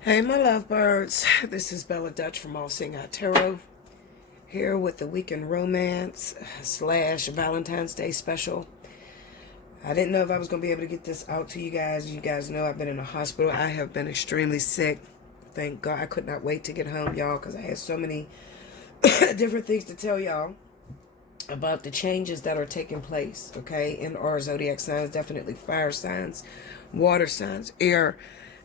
Hey, my lovebirds. This is Bella Dutch from Allseeingeyetarot, here with the weekend romance / Valentine's Day special. I didn't know if I was going to be able to get this out to you guys. You guys know I've been in a hospital. I have been extremely sick. Thank God. I could not wait to get home, y'all, because I had so many different things to tell y'all about the changes that are taking place, okay, in our zodiac signs. Definitely fire signs, water signs, air.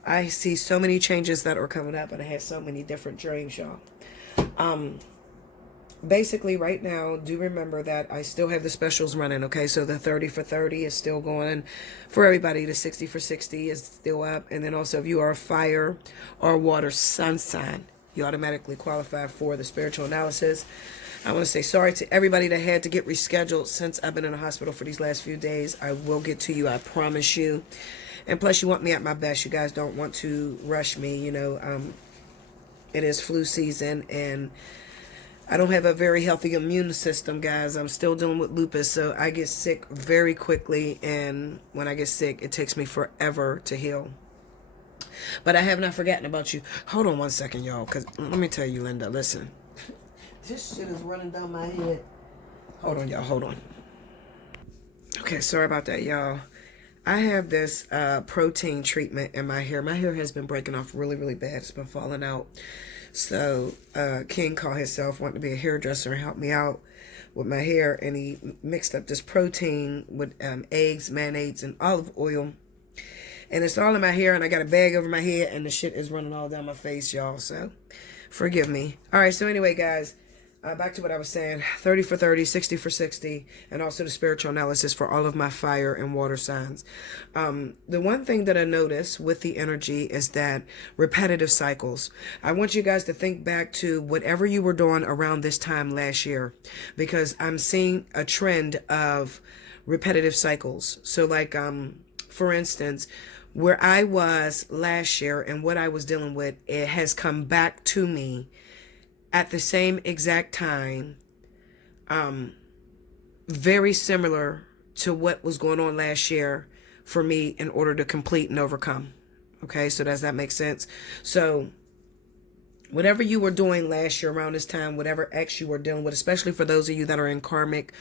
I see so many changes that are coming up, and I had so many different dreams, y'all. Basically, right now, do remember that I still have the specials running, okay? So the 30 for 30 is still going for everybody. The 60 for 60 is still up. And then also, if you are a fire or water sun sign, you automatically qualify for the spiritual analysis. I want to say sorry to everybody that had to get rescheduled since I've been in the hospital for these last few days. I will get to you, I promise you. And plus, you want me at my best. You guys don't want to rush me. You know, it is flu season, and I don't have a very healthy immune system, guys. I'm still dealing with lupus, so I get sick very quickly. And when I get sick, it takes me forever to heal. But I have not forgotten about you. Hold on one second, y'all, because let me tell you, Linda, listen. This shit is running down my head. Hold on, y'all. Hold on. Okay, sorry about that, y'all. I have this protein treatment in my hair. My hair has been breaking off really, really bad. It's been falling out. So King called himself, wanted to be a hairdresser and help me out with my hair. And he mixed up this protein with eggs, mayonnaise, and olive oil. And it's all in my hair, and I got a bag over my head, and the shit is running all down my face, y'all. So forgive me. All right, so anyway, guys. Back to what I was saying, 30 for 30, 60 for 60, and also the spiritual analysis for all of my fire and water signs. The one thing that I notice with the energy is that repetitive cycles. I want you guys to think back to whatever you were doing around this time last year, because I'm seeing a trend of repetitive cycles. So like, for instance, where I was last year and what I was dealing with, it has come back to me at the same exact time, very similar to what was going on last year for me in order to complete and overcome. Okay, so does that make sense? So whatever you were doing last year around this time, whatever ex you were dealing with, especially for those of you that are in karmic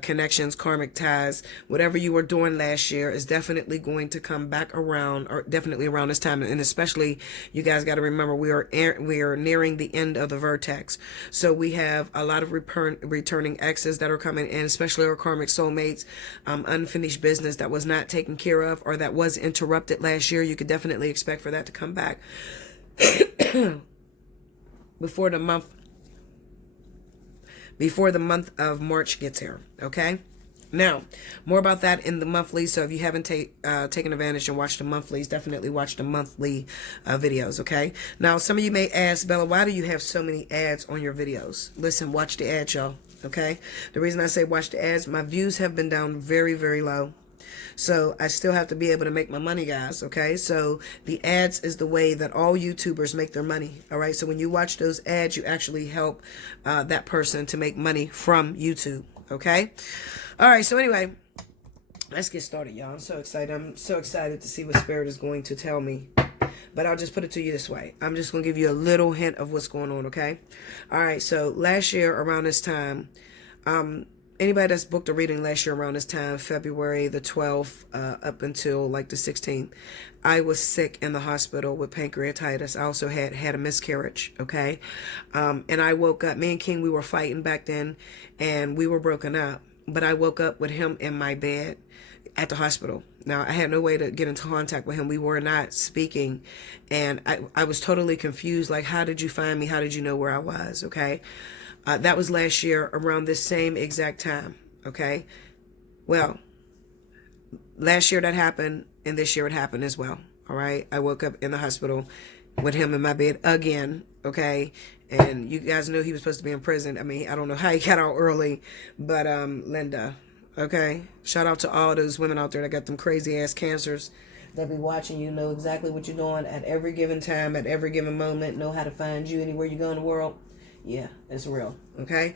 connections, karmic ties, whatever you were doing last year is definitely going to come back around, or definitely around this time. And especially, you guys got to remember, we are nearing the end of the vertex. So we have a lot of returning exes that are coming in, especially our karmic soulmates, unfinished business that was not taken care of or that was interrupted last year. You could definitely expect for that to come back before the month of March gets here. Okay, now more about that in the monthly. So if you haven't taken advantage and watched the monthlies, definitely watch the monthly videos. Okay, now some of you may ask, Bella, why do you have so many ads on your videos? Listen, watch the ads, y'all. Okay, the reason I say watch the ads, my views have been down very, very low. So I still have to be able to make my money, guys. Okay, so the ads is the way that all YouTubers make their money. All right, so when you watch those ads, you actually help that person to make money from YouTube. Okay, all right, so anyway, let's get started, y'all. I'm so excited. I'm so excited to see what Spirit is going to tell me. But I'll just put it to you this way. I'm just going to give you a little hint of what's going on, okay? All right, so last year around this time, anybody that's booked a reading last year around this time, February the 12th up until like the 16th, I was sick in the hospital with pancreatitis. I also had a miscarriage, okay? And I woke up. Me and King, we were fighting back then, and we were broken up. But I woke up with him in my bed at the hospital. Now, I had no way to get into contact with him. We were not speaking, and I was totally confused. Like, how did you find me? How did you know where I was, okay? That was last year around this same exact time, okay? Well, last year that happened, and this year it happened as well, all right? I woke up in the hospital with him in my bed again, okay? And you guys knew he was supposed to be in prison. I mean, I don't know how he got out early, but Linda, okay? Shout out to all those women out there that got them crazy-ass cancers that be watching you, know exactly what you're doing at every given time, at every given moment, know how to find you anywhere you go in the world. Yeah, it's real, okay?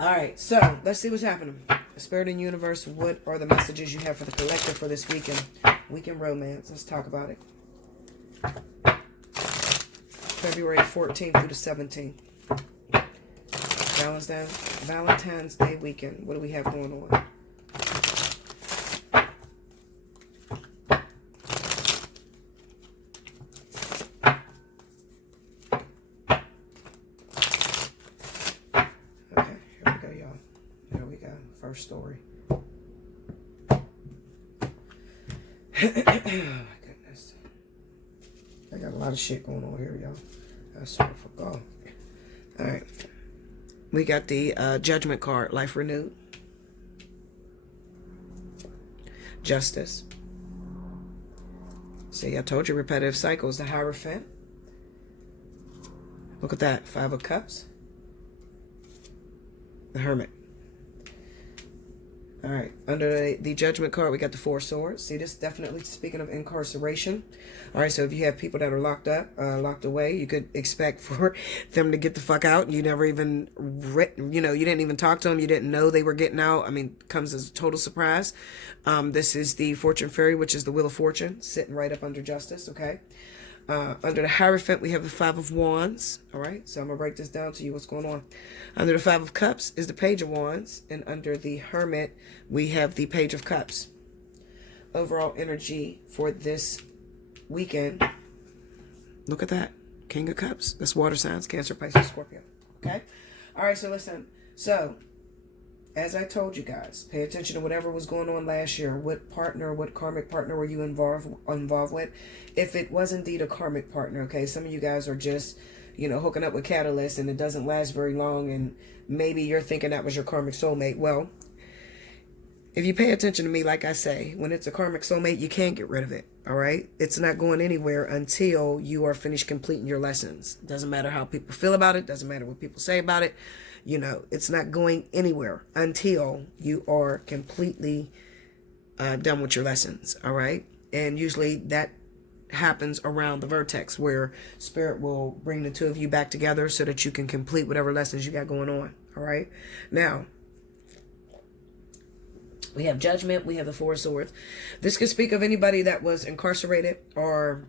All right, so let's see what's happening. Spirit and universe, what are the messages you have for the collective for this weekend? Weekend romance. Let's talk about it. February 14th through the 17th. Valentine's Day weekend. What do we have going on? Okay, here we go, y'all. Here we go. First story. Oh my goodness. I got a lot of shit going on here, y'all. I sort of forgot. Alright. We got the Judgment card. Life renewed. Justice. See, I told you repetitive cycles. The Hierophant. Look at that. 5 of Cups. The Hermit. All right, under the Judgment card, we got the 4 Swords. See, this is definitely speaking of incarceration. All right, so if you have people that are locked up, locked away, you could expect for them to get the fuck out. You never even, you didn't even talk to them. You didn't know they were getting out. I mean, comes as a total surprise. This is the Fortune Fairy, which is the Wheel of Fortune, sitting right up under Justice, okay? Under the Hierophant, we have the 5 of Wands. All right, so I'm going to break this down to you what's going on. Under the 5 of Cups is the Page of Wands. And under the Hermit, we have the Page of Cups. Overall energy for this weekend. Look at that. King of Cups. That's water signs. Cancer, Pisces, Scorpio. Okay? All right, so listen. So, as I told you guys, pay attention to whatever was going on last year. What partner, what karmic partner were you involved with? If it was indeed a karmic partner, okay, some of you guys are just, hooking up with catalysts and it doesn't last very long and maybe you're thinking that was your karmic soulmate. Well, if you pay attention to me, like I say, when it's a karmic soulmate, you can't get rid of it, all right? It's not going anywhere until you are finished completing your lessons. Doesn't matter how people feel about it. Doesn't matter what people say about it. It's not going anywhere until you are completely done with your lessons, all right? And usually that happens around the vertex where Spirit will bring the two of you back together so that you can complete whatever lessons you got going on, all right? Now, we have Judgment. We have the 4 Swords. This could speak of anybody that was incarcerated or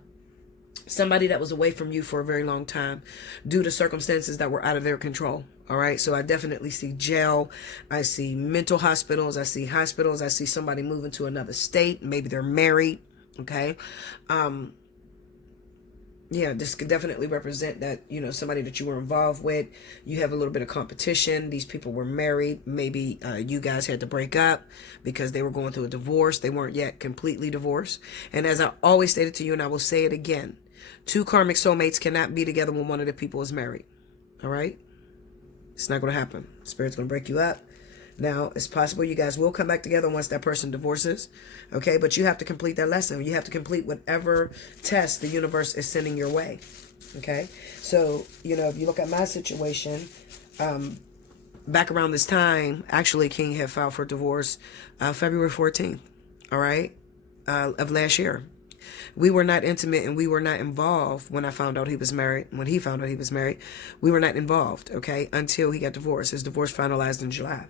somebody that was away from you for a very long time due to circumstances that were out of their control. All right. So I definitely see jail. I see mental hospitals. I see hospitals. I see somebody moving to another state. Maybe they're married. Okay. Yeah, this could definitely represent that, somebody that you were involved with. You have a little bit of competition. These people were married. Maybe you guys had to break up because they were going through a divorce. They weren't yet completely divorced. And as I always stated to you, and I will say it again, 2 karmic soulmates cannot be together when one of the people is married. All right? It's not going to happen. Spirit's going to break you up. Now, it's possible you guys will come back together once that person divorces, okay? But you have to complete that lesson. You have to complete whatever test the universe is sending your way, okay? So, if you look at my situation, back around this time, actually, King had filed for divorce February 14th, all right, of last year. We were not intimate and we were not involved when I found out he was married. When he found out he was married, we were not involved, okay, until he got divorced. His divorce finalized in July.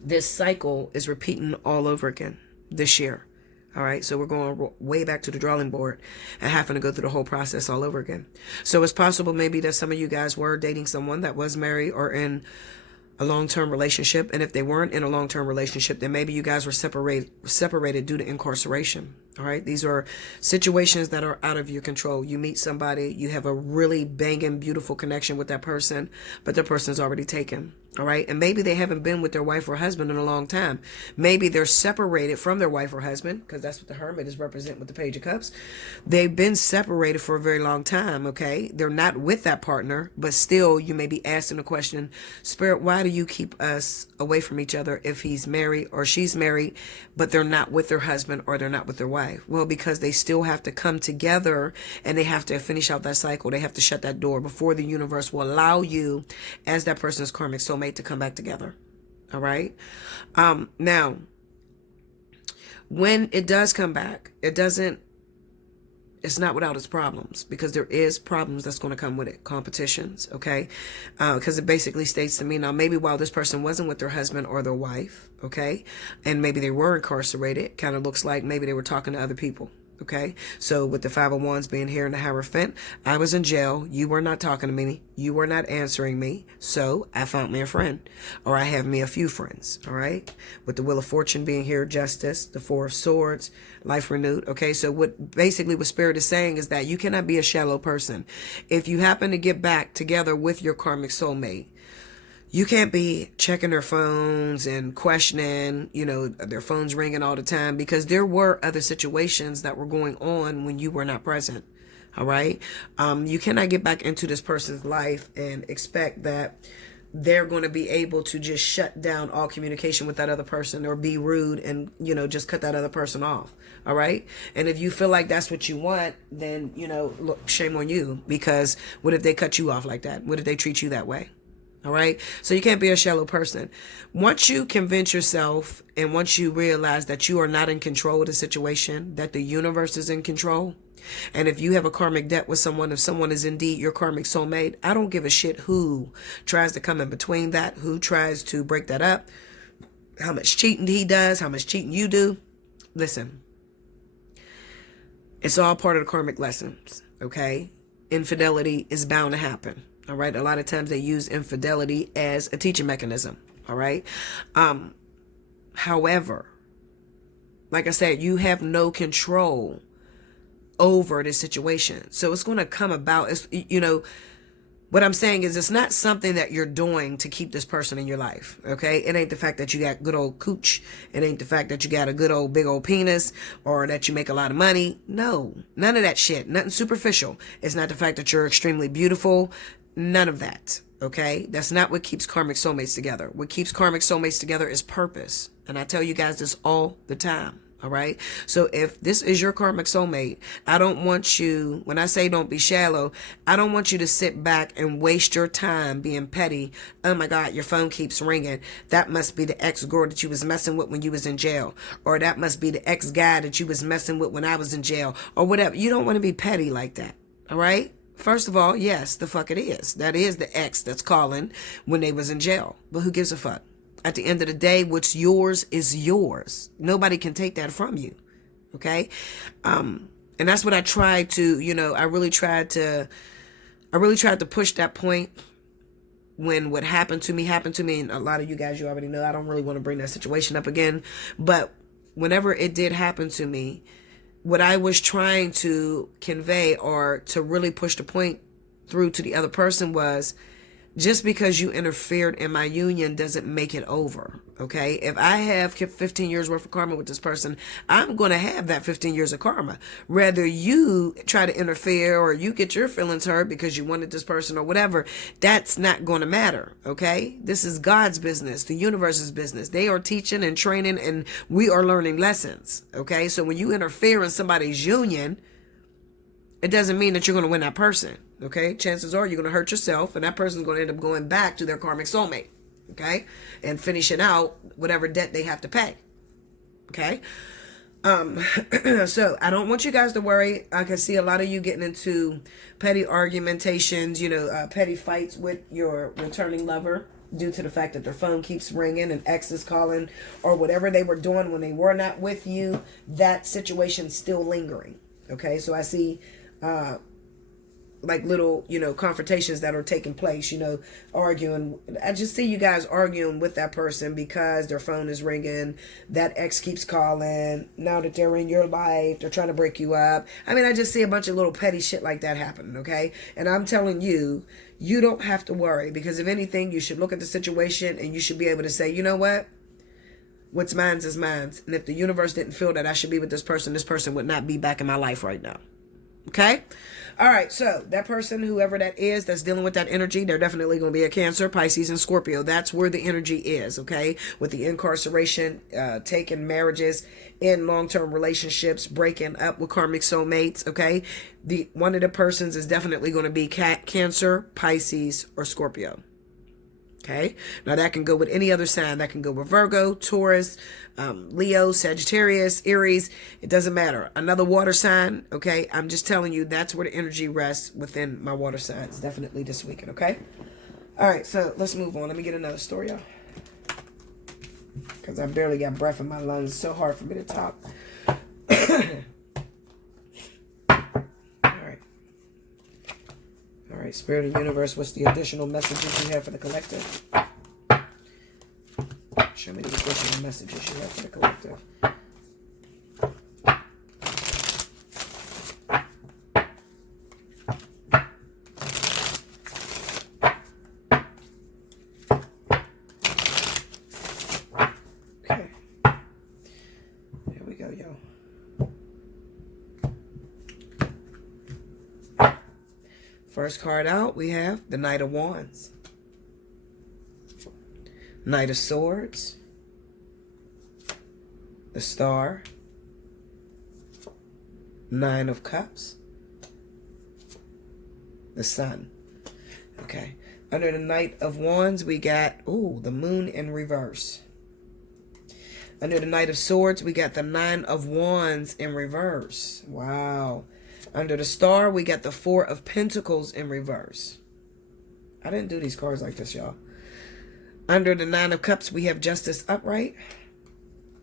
This cycle is repeating all over again this year. All right. So we're going way back to the drawing board and having to go through the whole process all over again. So it's possible maybe that some of you guys were dating someone that was married or in a long-term relationship. And if they weren't in a long-term relationship, then maybe you guys were separated due to incarceration. All right. These are situations that are out of your control. You meet somebody, you have a really banging, beautiful connection with that person, but the person's already taken. All right. And maybe they haven't been with their wife or husband in a long time. Maybe they're separated from their wife or husband, because that's what the Hermit is representing with the Page of Cups. They've been separated for a very long time. Okay. They're not with that partner, but still you may be asking the question, Spirit, why do you keep us away from each other if he's married or she's married, but they're not with their husband or they're not with their wife? Well, because they still have to come together and they have to finish out that cycle. They have to shut that door before the universe will allow you as that person's karmic soulmate to come back together. All right. Now, when it does come back, it's not without its problems, because there is problems that's going to come with it. Competitions. Okay. Because it basically states to me now, maybe while this person wasn't with their husband or their wife, okay, and maybe they were incarcerated, kind of looks like maybe they were talking to other people. Okay, so with the 501s being here in the Hierophant, I was in jail. You were not talking to me. You were not answering me. So I found me a friend, or I have me a few friends. All right, with the Wheel of Fortune being here, Justice, the Four of Swords, Life Renewed. Okay, so what Spirit is saying is that you cannot be a shallow person. If you happen to get back together with your karmic soulmate, you can't be checking their phones and questioning, their phones ringing all the time, because there were other situations that were going on when you were not present. All right. You cannot get back into this person's life and expect that they're going to be able to just shut down all communication with that other person, or be rude and, just cut that other person off. All right. And if you feel like that's what you want, then, look, shame on you, because what if they cut you off like that? What if they treat you that way? All right. So you can't be a shallow person. Once you convince yourself, and once you realize that you are not in control of the situation, that the universe is in control. And if you have a karmic debt with someone, if someone is indeed your karmic soulmate, I don't give a shit who tries to come in between that, who tries to break that up, how much cheating he does, how much cheating you do. Listen, it's all part of the karmic lessons. Okay. Infidelity is bound to happen. All right. A lot of times they use infidelity as a teaching mechanism. All right. However, like I said, you have no control over the situation. So it's going to come about. It's, what I'm saying is, it's not something that you're doing to keep this person in your life. Okay. It ain't the fact that you got good old cooch. It ain't the fact that you got a good old big old penis, or that you make a lot of money. No, none of that shit. Nothing superficial. It's not the fact that you're extremely beautiful. None of that. Okay. That's not what keeps karmic soulmates together. What keeps karmic soulmates together is purpose. And I tell you guys this all the time. All right. So if this is your karmic soulmate, I don't want you, when I say don't be shallow, I don't want you to sit back and waste your time being petty. Oh my God, your phone keeps ringing. That must be the ex-girl that you was messing with when you was in jail. Or that must be the ex-guy that you was messing with when I was in jail, or whatever. You don't want to be petty like that. All right. First of all, yes, the fuck it is. That is the ex that's calling when they was in jail. But who gives a fuck? At the end of the day, what's yours is yours. Nobody can take that from you. Okay. And that's what I tried to, I really tried to push that point when what happened to me. And a lot of you guys, you already know, I don't really want to bring that situation up again. But whenever it did happen to me, what I was trying to convey, or to really push the point through to the other person, was, just because you interfered in my union doesn't make it over. Okay. If I have 15 years worth of karma with this person, I'm going to have that 15 years of karma. Whether you try to interfere, or you get your feelings hurt because you wanted this person or whatever, that's not going to matter. Okay. This is God's business, the universe's business. They are teaching and training, and we are learning lessons. Okay. So when you interfere in somebody's union, it doesn't mean that you're going to win that person. Okay. Chances are you're going to hurt yourself, and that person's going to end up going back to their karmic soulmate. Okay. And finishing out whatever debt they have to pay. Okay. So I don't want you guys to worry. I can see a lot of you getting into petty argumentations, petty fights with your returning lover, due to the fact that their phone keeps ringing and ex is calling, or whatever they were doing when they were not with you. That situation's still lingering. Okay. So I see, like little, confrontations that are taking place, arguing. I just see you guys arguing with that person because their phone is ringing. That ex keeps calling. Now that they're in your life, they're trying to break you up. I mean, I just see a bunch of little petty shit like that happening. Okay. And I'm telling you, you don't have to worry, because if anything, you should look at the situation and you should be able to say, you know what? What's mine's is mine's. And if the universe didn't feel that I should be with this person would not be back in my life right now. Okay. All right. So that person, whoever that is, that's dealing with that energy, they're definitely going to be a Cancer, Pisces, and Scorpio. That's where the energy is. Okay. With the incarceration, taking marriages, in long-term relationships, breaking up with karmic soulmates. Okay. One of the persons is definitely going to be Cancer, Pisces, or Scorpio. Okay. Now that can go with any other sign. That can go with Virgo, Taurus, Leo, Sagittarius, Aries. It doesn't matter. Another water sign. Okay. I'm just telling you, that's where the energy rests within my water signs. Definitely this weekend. Okay. All right. So let's move on. Let me get another story, y'all. Because I barely got breath in my lungs. It's so hard for me to talk. right, Spirit of the Universe, what's the additional messages you have for the collective? Show me the additional messages you have for the collective. Okay. Here we go, yo. First card out, we have the Knight of Wands. Knight of Swords. The Star. Nine of Cups. The Sun. Okay. Under the Knight of Wands, we got, the Moon in reverse. Under the Knight of Swords, we got the Nine of Wands in reverse. Wow. Under the Star, we got the Four of Pentacles in reverse. I didn't do these cards like this, y'all. Under the Nine of Cups, we have Justice upright.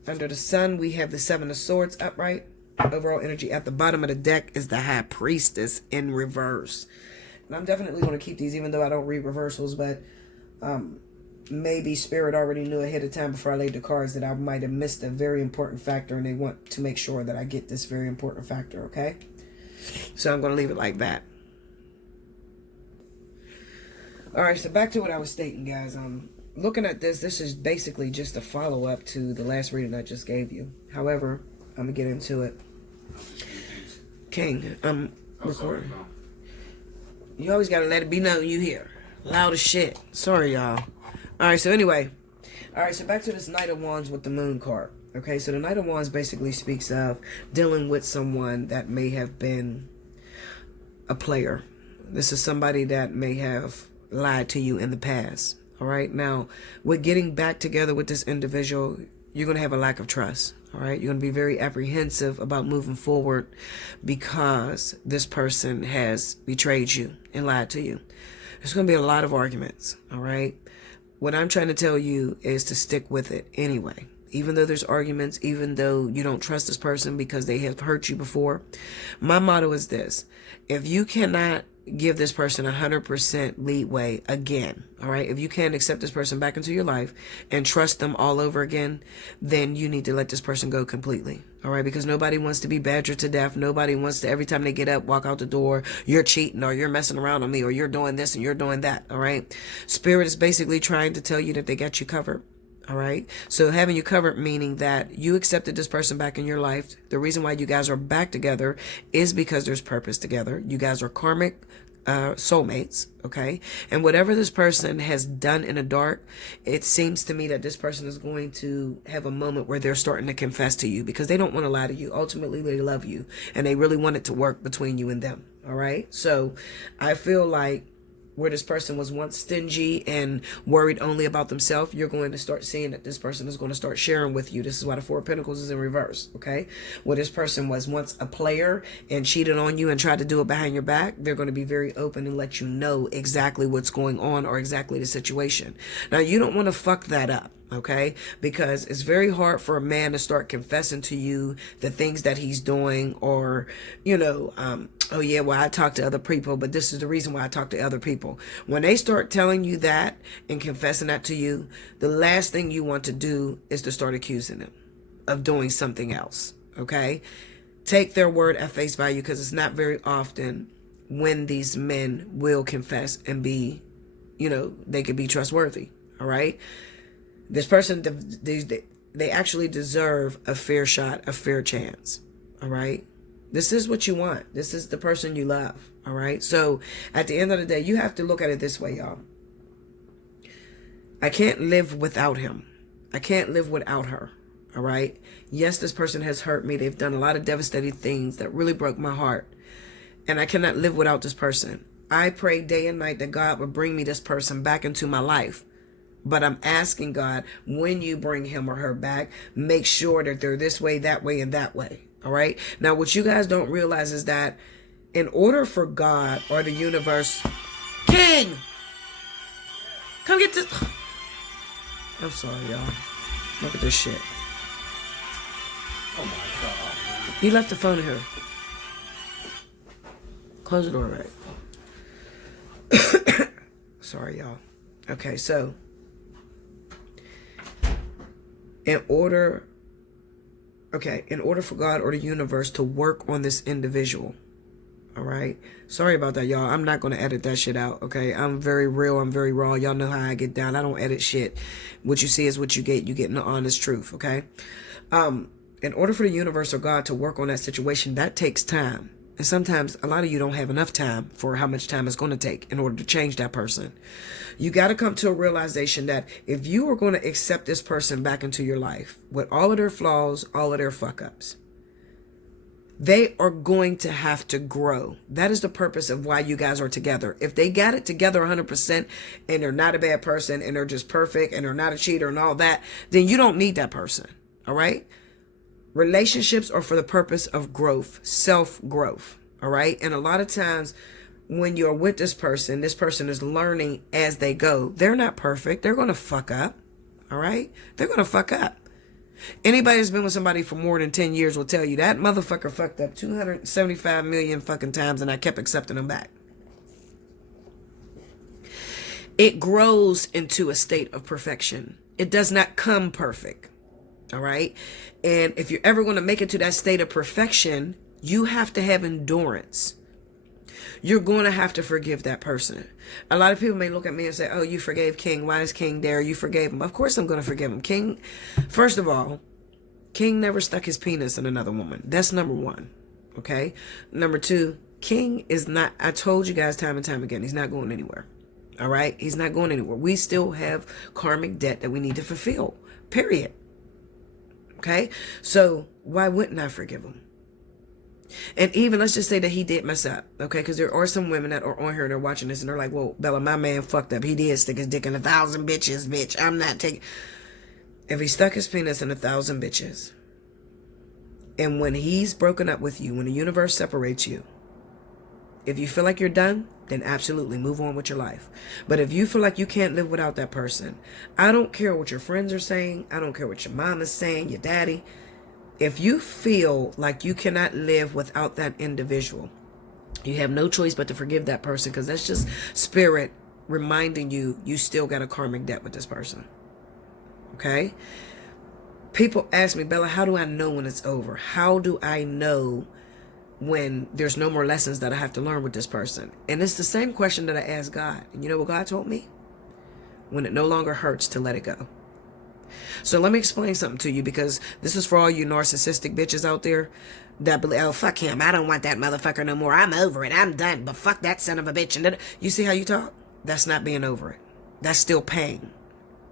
Under the Sun, we have the Seven of Swords upright. Overall energy at the bottom of the deck is the High Priestess in reverse. And I'm definitely going to keep these, even though I don't read reversals, but maybe Spirit already knew ahead of time before I laid the cards that I might have missed a very important factor, and they want to make sure that I get this very important factor, okay? So I'm going to leave it like that. All right, so back to what I was stating, guys. Looking at this is basically just a follow-up to the last reading I just gave you. However, I'm going to get into it. King, I'm recording. You always got to let it be known you here. Loud as shit. Sorry, y'all. All right, so anyway. All right, so back to this Knight of Wands with the Moon card. Okay, so the Knight of Wands basically speaks of dealing with someone that may have been a player. This is somebody that may have lied to you in the past. All right, now, with getting back together with this individual, you're going to have a lack of trust. All right, you're going to be very apprehensive about moving forward because this person has betrayed you and lied to you. There's going to be a lot of arguments. All right, what I'm trying to tell you is to stick with it anyway. Even though there's arguments, even though you don't trust this person because they have hurt you before, my motto is this: if you cannot give this person 100% leeway again, all right, if you can't accept this person back into your life and trust them all over again, then you need to let this person go completely, all right, because nobody wants to be badgered to death. Nobody wants to, every time they get up, walk out the door, you're cheating or you're messing around on me or you're doing this and you're doing that, all right. Spirit is basically trying to tell you that they got you covered. All right. So having you covered, meaning that you accepted this person back in your life. The reason why you guys are back together is because there's purpose together. You guys are karmic soulmates. Okay. And whatever this person has done in the dark, it seems to me that this person is going to have a moment where they're starting to confess to you because they don't want to lie to you. Ultimately, they love you and they really want it to work between you and them. All right. So I feel like where this person was once stingy and worried only about themselves, you're going to start seeing that this person is going to start sharing with you. This is why the Four of Pentacles is in reverse, okay? Where this person was once a player and cheated on you and tried to do it behind your back, they're going to be very open and let you know exactly what's going on or exactly the situation. Now, you don't want to fuck that up. Okay, because it's very hard for a man to start confessing to you the things that he's doing, or, you know, oh yeah, well, I talk to other people, but this is the reason why I talk to other people. When they start telling you that and confessing that to you, the last thing you want to do is to start accusing them of doing something else. Okay, take their word at face value, because it's not very often when these men will confess and be, you know, they could be trustworthy. All right. This person, they actually deserve a fair shot, a fair chance. All right. This is what you want. This is the person you love. All right. So at the end of the day, you have to look at it this way, y'all. I can't live without him. I can't live without her. All right. Yes, this person has hurt me. They've done a lot of devastating things that really broke my heart. And I cannot live without this person. I pray day and night that God would bring me this person back into my life. But I'm asking God, when you bring him or her back, make sure that they're this way, that way, and that way. All right. Now, what you guys don't realize is that in order for God or the universe, King, come get this. I'm sorry, y'all. Look at this shit. Oh my God. He left the phone here. Close the door, right? Sorry, y'all. Okay, so in order for God or the universe to work on this individual, all right? Sorry about that, y'all. I'm not going to edit that shit out, okay? I'm very real. I'm very raw. Y'all know how I get down. I don't edit shit. What you see is what you get. You get the honest truth, okay? In order for the universe or God to work on that situation, that takes time. And sometimes a lot of you don't have enough time for how much time it's going to take in order to change that person. You got to come to a realization that if you are going to accept this person back into your life with all of their flaws, all of their fuck ups, they are going to have to grow. That is the purpose of why you guys are together. If they got it together 100% and they're not a bad person and they're just perfect and they're not a cheater and all that, then you don't need that person. All right? Relationships are for the purpose of growth, self-growth. All right? And a lot of times when you're with this person is learning as they go. They're not perfect. They're going to fuck up. All right? They're going to fuck up. Anybody that's been with somebody for more than 10 years will tell you that motherfucker fucked up 275 million fucking times and I kept accepting him back. It grows into a state of perfection. It does not come perfect. All right? And if you're ever going to make it to that state of perfection, you have to have endurance. You're going to have to forgive that person. A lot of people may look at me and say, oh, you forgave King. Why is King there? You forgave him. Of course I'm going to forgive him. King, first of all, King never stuck his penis in another woman. That's number one. Okay? Number two, King is not, I told you guys time and time again, he's not going anywhere. All right? He's not going anywhere. We still have karmic debt that we need to fulfill. Period. Okay? So why wouldn't I forgive him? And even let's just say that he did mess up, okay? Because there are some women that are on here and they're watching this and they're like, well, Bella, my man fucked up. He did stick his dick in 1,000 bitches, bitch. I'm not taking... If he stuck his penis in 1,000 bitches, and when he's broken up with you, when the universe separates you, if you feel like you're done, then absolutely move on with your life. But if you feel like you can't live without that person, I don't care what your friends are saying. I don't care what your mom is saying, your daddy. If you feel like you cannot live without that individual, you have no choice but to forgive that person, because that's just spirit reminding you you still got a karmic debt with this person. Okay? People ask me, Bella, how do I know when it's over? How do I know when there's no more lessons that I have to learn with this person? And it's the same question that I asked God. And you know what God told me? When it no longer hurts to let it go. So let me explain something to you, because this is for all you narcissistic bitches out there that believe, oh, fuck him. I don't want that motherfucker no more. I'm over it. I'm done. But fuck that son of a bitch. And then, you see how you talk? That's not being over it. That's still pain.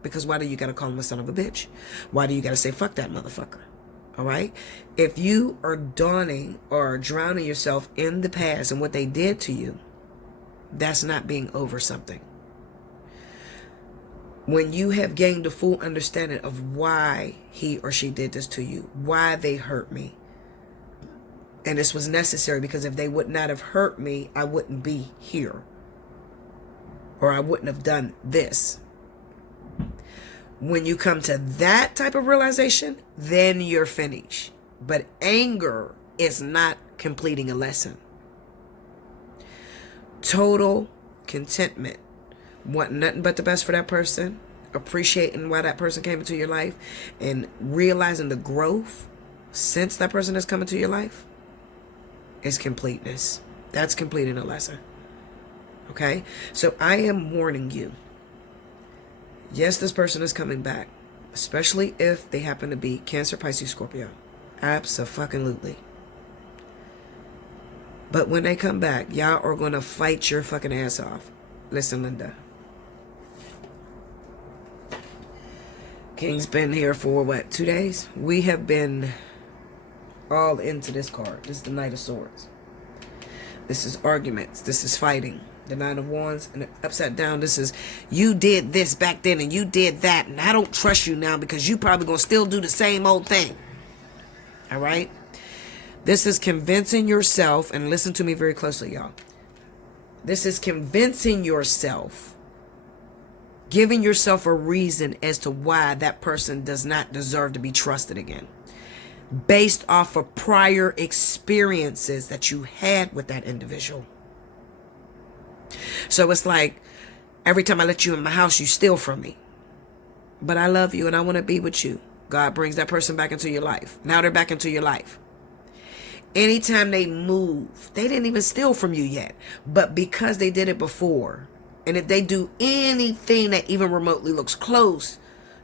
Because why do you got to call him a son of a bitch? Why do you got to say fuck that motherfucker? All right? If you are drowning yourself in the past and what they did to you, that's not being over something. When you have gained a full understanding of why he or she did this to you, why they hurt me, and this was necessary, because if they would not have hurt me, I wouldn't be here, or I wouldn't have done this. When you come to that type of realization, then you're finished. But anger is not completing a lesson. Total contentment. Want nothing but the best for that person, appreciating why that person came into your life, and realizing the growth since that person has come into your life is completeness. That's completing a lesson. Okay? So I am warning you. Yes, this person is coming back, especially if they happen to be Cancer, Pisces, Scorpio. Abso-fucking-lutely. But when they come back, y'all are going to fight your fucking ass off. Listen, Linda. King's been here for, what, 2 days? We have been all into this card. This is the Knight of Swords. This is arguments. This is fighting. The Nine of Wands, and upside down, this is, you did this back then and you did that, and I don't trust you now because you probably going to still do the same old thing. All right? This is convincing yourself, and listen to me very closely, y'all. This is convincing yourself, giving yourself a reason as to why that person does not deserve to be trusted again, based off of prior experiences that you had with that individual. So it's like, Every time I let you in my house, you steal from me. But I love you and I want to be with you. God brings that person back into your life. Now they're back into your life. Anytime they move, they didn't even steal from you yet. But because they did it before, and if they do anything that even remotely looks close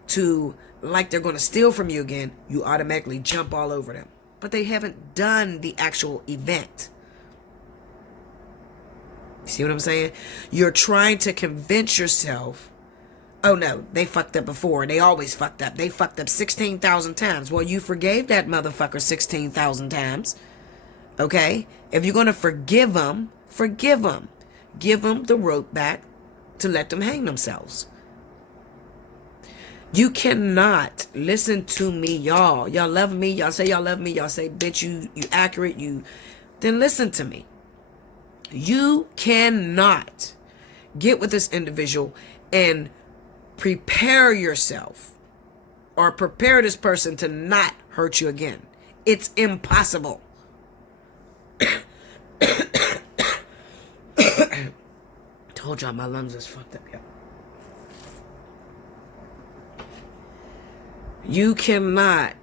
to like they're going to steal from you again, you automatically jump all over them. But they haven't done the actual event. You see what I'm saying? You're trying to convince yourself, oh no, they fucked up before. They always fucked up. They fucked up 16,000 times. Well, you forgave that motherfucker 16,000 times. Okay? If you're going to forgive them, forgive them. Give them the rope back to let them hang themselves. You cannot listen to me, y'all. Y'all love me. Y'all say y'all love me. Y'all say, bitch, you accurate. Then listen to me. You cannot get with this individual and prepare yourself or prepare this person to not hurt you again. It's impossible. Told y'all my lungs is fucked up, y'all. You cannot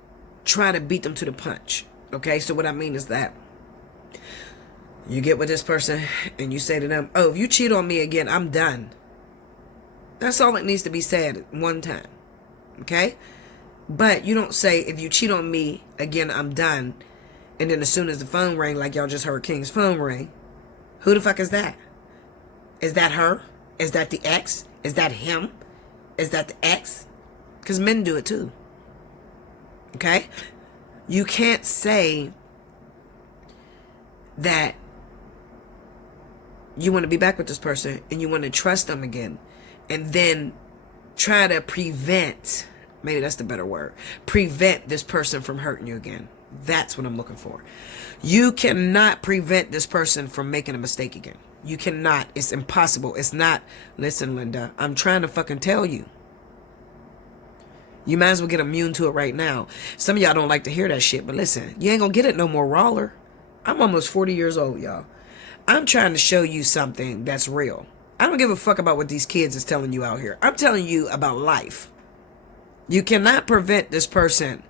try to beat them to the punch. Okay, so what I mean is that you get with this person and you say to them, oh, if you cheat on me again, I'm done. That's all that needs to be said one time. Okay? But you don't say, if you cheat on me again, I'm done. And then as soon as the phone rang, like y'all just heard King's phone ring, who the fuck is that? Is that her? Is that the ex? Is that him? Is that the ex? Because men do it too. Okay? You can't say that you want to be back with this person and you want to trust them again and then try to prevent, maybe that's the better word, prevent this person from hurting you again. That's what I'm looking for. You cannot prevent this person from making a mistake again. You cannot. It's impossible. It's not. Listen, Linda, I'm trying to fucking tell you. You might as well get immune to it right now. Some of y'all don't like to hear that shit, but listen, you ain't gonna get it no more, Rawler. I'm almost 40 years old, y'all. I'm trying to show you something that's real. I don't give a fuck about what these kids is telling you out here. I'm telling you about life. You cannot prevent this person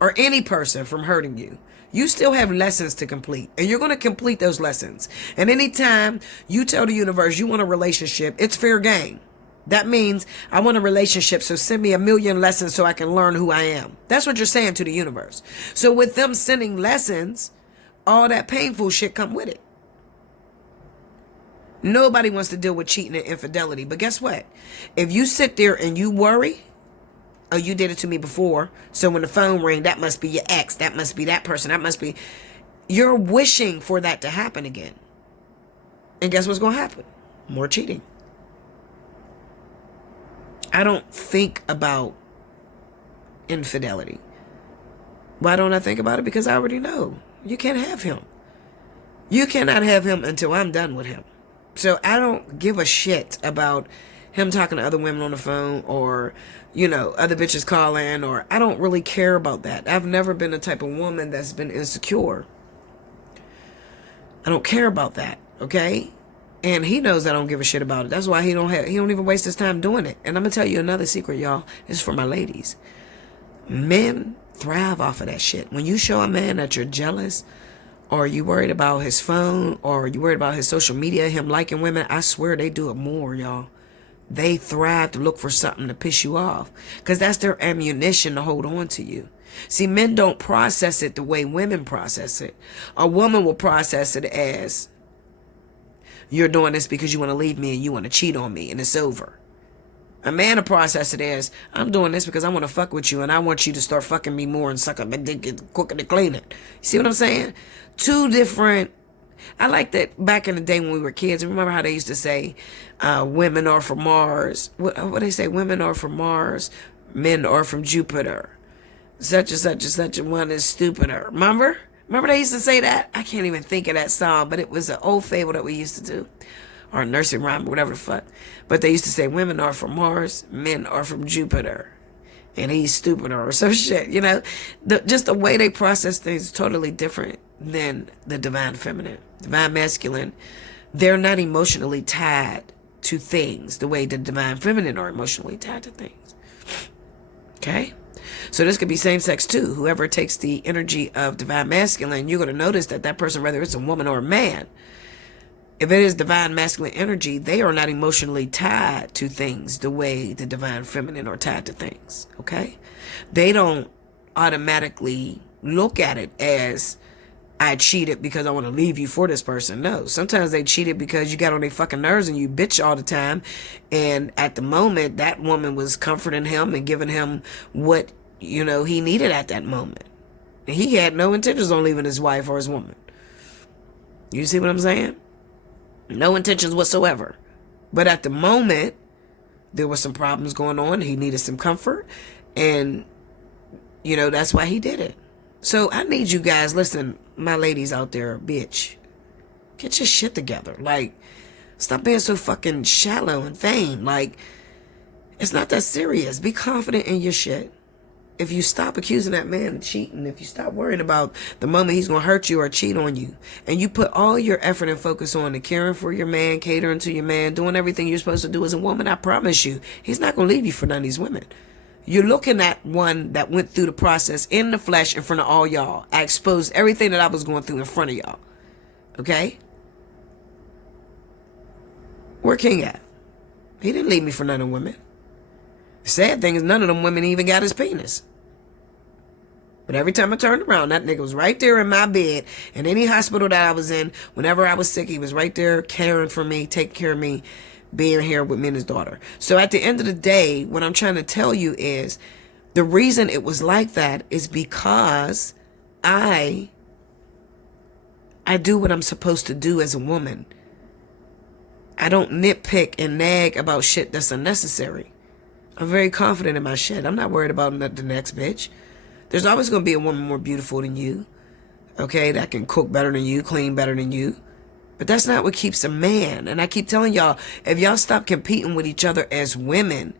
or any person from hurting you. You still have lessons to complete, and you're going to complete those lessons. And anytime you tell the universe you want a relationship, it's fair game. That means I want a relationship, so send me 1,000,000 lessons so I can learn who I am. That's what you're saying to the universe. So with them sending lessons, all that painful shit come with it. Nobody wants to deal with cheating and infidelity. But guess what? If you sit there and you worry, oh, you did it to me before, so when the phone rang, that must be your ex. That must be that person. That must be... You're wishing for that to happen again. And guess what's going to happen? More cheating. I don't think about infidelity. Why don't I think about it? Because I already know. You can't have him. You cannot have him until I'm done with him. So I don't give a shit about him talking to other women on the phone or, you know, other bitches calling, or I don't really care about that. I've never been the type of woman that's been insecure. I don't care about that, okay? And he knows I don't give a shit about it. That's why he don't even waste his time doing it. And I'm going to tell you another secret, y'all. This is for my ladies. Men thrive off of that shit. When you show a man that you're jealous, or you worried about his phone, or you worried about his social media, him liking women, I swear they do it more, y'all. They thrive to look for something to piss you off, because that's their ammunition to hold on to you. See, men don't process it the way women process it. A woman will process it as, you're doing this because you want to leave me and you want to cheat on me and it's over. A man will process it as, I'm doing this because I want to fuck with you and I want you to start fucking me more and suck up my dick and cook it and clean it. See what I'm saying? Two different... I like that back in the day when we were kids. Remember how they used to say, women are from Mars. What they say? Women are from Mars. Men are from Jupiter. Such and such and such a one is stupider. Remember? Remember they used to say that? I can't even think of that song, but it was an old fable that we used to do. Or a nursery rhyme, or whatever the fuck. But they used to say, women are from Mars, men are from Jupiter. And he's stupider or some shit, you know? Just the way they process things is totally different than the divine feminine. Divine masculine, they're not emotionally tied to things the way the divine feminine are emotionally tied to things. Okay? So this could be same-sex too. Whoever takes the energy of divine masculine, you're going to notice that that person, whether it's a woman or a man, if it is divine masculine energy, they are not emotionally tied to things the way the divine feminine are tied to things. Okay? They don't automatically look at it as, I cheated because I want to leave you for this person. No, sometimes they cheated because you got on their fucking nerves and you bitch all the time. And at the moment, that woman was comforting him and giving him what, he needed at that moment. And he had no intentions on leaving his wife or his woman. You see what I'm saying? No intentions whatsoever. But at the moment, there were some problems going on. He needed some comfort. And, that's why he did it. So I need you guys, listen, my ladies out there, bitch, get your shit together. Like, stop being so fucking shallow and vain. Like, it's not that serious. Be confident in your shit. If you stop accusing that man of cheating, if you stop worrying about the moment he's going to hurt you or cheat on you, and you put all your effort and focus on the caring for your man, catering to your man, doing everything you're supposed to do as a woman, I promise you, he's not going to leave you for none of these women. You're looking at one that went through the process in the flesh in front of all y'all. I exposed everything that I was going through in front of y'all. Okay? Where King at? He didn't leave me for none of them women. The sad thing is none of them women even got his penis. But every time I turned around, that nigga was right there in my bed. And any hospital that I was in, whenever I was sick, he was right there caring for me, taking care of me, being here with me and his daughter. So at the end of the day, what I'm trying to tell you is the reason it was like that is because I do what I'm supposed to do as a woman. I don't nitpick and nag about shit that's unnecessary. I'm very confident in my shit. I'm not worried about the next bitch. There's always going to be a woman more beautiful than you. Okay, that can cook better than you, clean better than you. But that's not what keeps a man. And I keep telling y'all, if y'all stop competing with each other as women,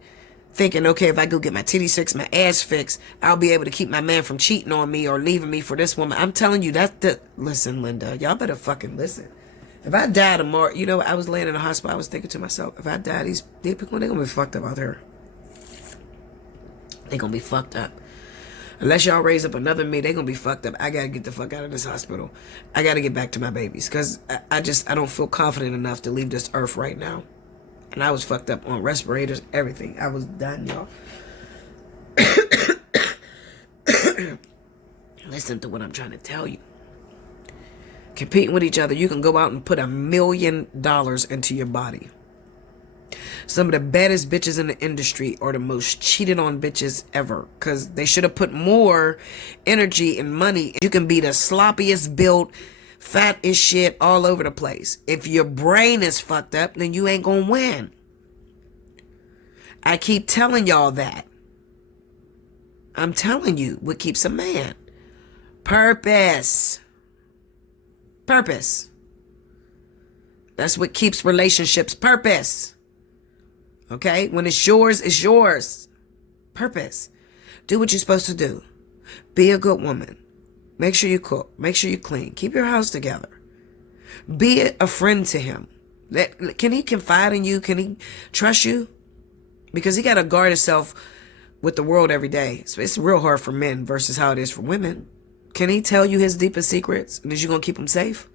thinking, okay, if I go get my titties fixed, my ass fixed, I'll be able to keep my man from cheating on me or leaving me for this woman. I'm telling you, listen, Linda, y'all better fucking listen. If I die tomorrow, I was laying in the hospital, I was thinking to myself, if I die, these people, they're going to be fucked up out there. They're going to be fucked up. Unless y'all raise up another me, they're going to be fucked up. I got to get the fuck out of this hospital. I got to get back to my babies. Because I don't feel confident enough to leave this earth right now. And I was fucked up on respirators, everything. I was done, y'all. Listen to what I'm trying to tell you. Competing with each other, you can go out and put $1 million into your body. Some of the baddest bitches in the industry are the most cheated on bitches ever. Because they should have put more energy and money. You can be the sloppiest built, fat as shit all over the place. If your brain is fucked up, then you ain't gonna win. I keep telling y'all that. I'm telling you what keeps a man. Purpose. Purpose. That's what keeps relationships. Purpose. Okay? When it's yours, it's yours. Purpose. Do what you're supposed to do. Be a good woman. Make sure you cook. Make sure you clean. Keep your house together. Be a friend to him. Can he confide in you? Can he trust you? Because he got to guard himself with the world every day. So it's real hard for men versus how it is for women. Can he tell you his deepest secrets? And is you going to keep him safe?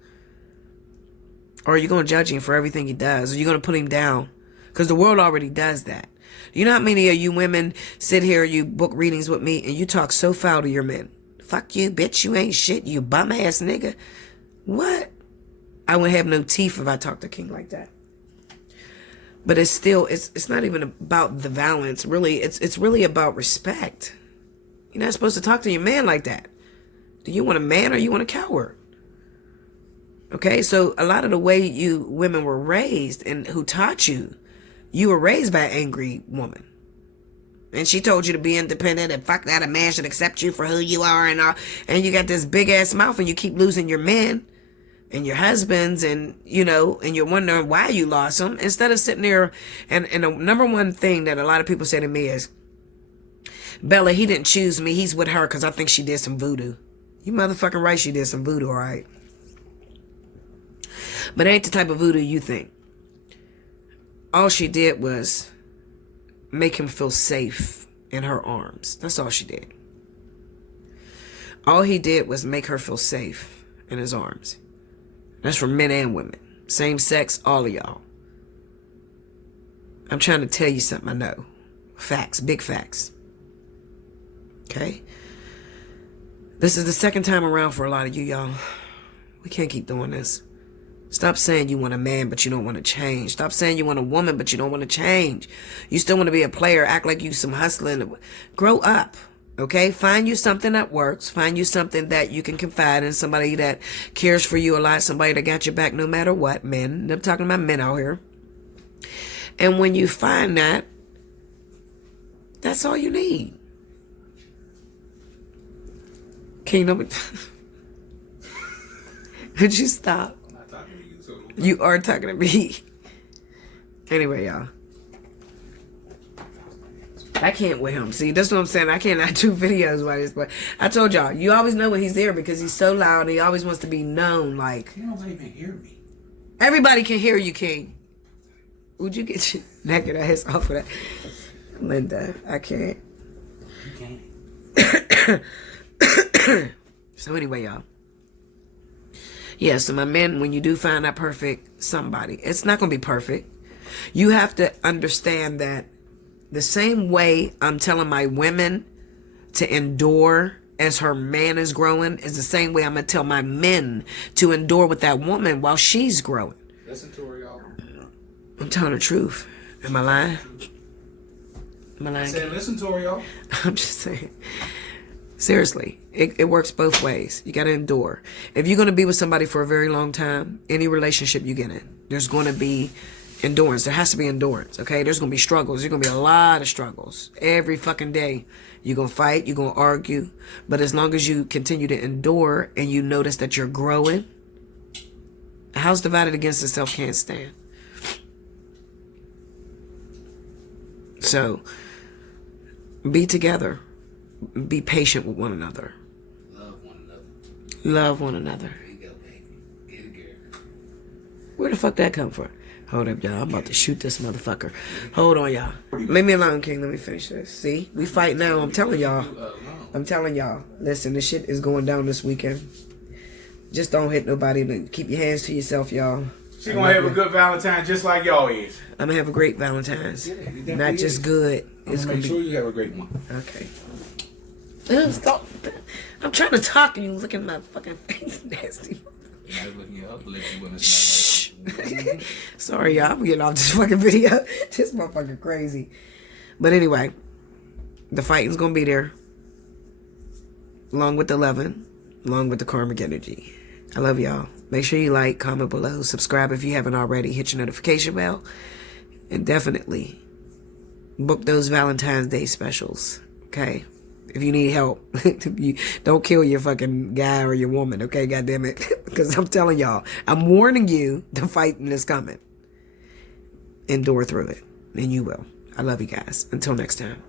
Or are you going to judge him for everything he does? Are you going to put him down? Because the world already does that. You know how many of you women sit here, you book readings with me, and you talk so foul to your men. Fuck you, bitch. You ain't shit. You bum ass nigga. What? I wouldn't have no teeth if I talked to King like that. But it's still, it's not even about the violence. Really, it's really about respect. You're not supposed to talk to your man like that. Do you want a man or you want a coward? Okay, so a lot of the way you women were raised and who taught you, you were raised by an angry woman. And she told you to be independent and fuck that a man should accept you for who you are and all. And you got this big ass mouth and you keep losing your men and your husbands and, and you're wondering why you lost them. Instead of sitting there, and the number one thing that a lot of people say to me is, Bella, he didn't choose me. He's with her because I think she did some voodoo. You motherfucking right, she did some voodoo, all right? But it ain't the type of voodoo you think. all she did was make him feel safe in her arms. That's all she did. All he did was make her feel safe in his arms. That's for men and women. Same sex, all of y'all. I'm trying to tell you something I know. Facts, big facts. Okay? This is the second time around for a lot of you, y'all. We can't keep doing this. Stop saying you want a man, but you don't want to change. Stop saying you want a woman, but you don't want to change. You still want to be a player, act like you some hustling. Grow up, okay? Find you something that works. Find you something that you can confide in, somebody that cares for you a lot, somebody that got your back no matter what, men. I'm talking about men out here. And when you find that, that's all you need. Kingdom. Could you stop? I'm not talking to you, so. You are talking to me. Anyway, y'all. I can't with him. See, that's what I'm saying. I cannot do videos while this, but I told y'all, you always know when he's there because he's so loud and he always wants to be known. Like, You don't even hear me. everybody can hear you, King. Would you get your naked ass off of that? Linda, I can't. You can't. So anyway, y'all. Yeah, so my men, when you do find that perfect somebody, it's not going to be perfect. You have to understand that the same way I'm telling my women to endure as her man is growing is the same way I'm going to tell my men to endure with that woman while she's growing. Listen to her, y'all. I'm telling the truth. Am I lying? Am I I lying? said, listen to her, y'all. I'm just saying. Seriously, it works both ways. You got to endure. If you're going to be with somebody for a very long time, any relationship you get in, there's going to be endurance. There has to be endurance, okay? There's going to be struggles. There's going to be a lot of struggles. Every fucking day, you're going to fight. You're going to argue. But as long as you continue to endure and you notice that you're growing, a house divided against itself can't stand. So, be together. Be patient with one another. Love one another. Love one another. There you go, baby. Get a girl. Where the fuck that come from? Hold up, y'all. I'm about to shoot this motherfucker. Hold on, y'all. Leave me alone, King. Let me finish this. See? We fight now. I'm telling y'all. I'm telling y'all. Listen, this shit is going down this weekend. Just don't hit nobody. Keep your hands to yourself, y'all. She gonna have a good Valentine just like y'all is. I'm gonna have a great Valentine's. Yeah, it definitely Not just is. good. It's I'm gonna make be sure you have a great one. okay. Stop. I'm trying to talk and you look at my fucking face nasty. I was looking up, let you wanna Shh. Sorry, y'all. I'm getting off this fucking video. This motherfucker crazy. But anyway, the fighting's gonna be there. Along with the loving. Along with the karmic energy. I love y'all. Make sure you like, comment below, subscribe if you haven't already, hit your notification bell, and definitely book those Valentine's Day specials, okay? If you need help, you don't kill your fucking guy or your woman, okay? God damn it. Because I'm telling y'all, I'm warning you, the fighting is coming. Endure through it, and you will. I love you guys. Until next time.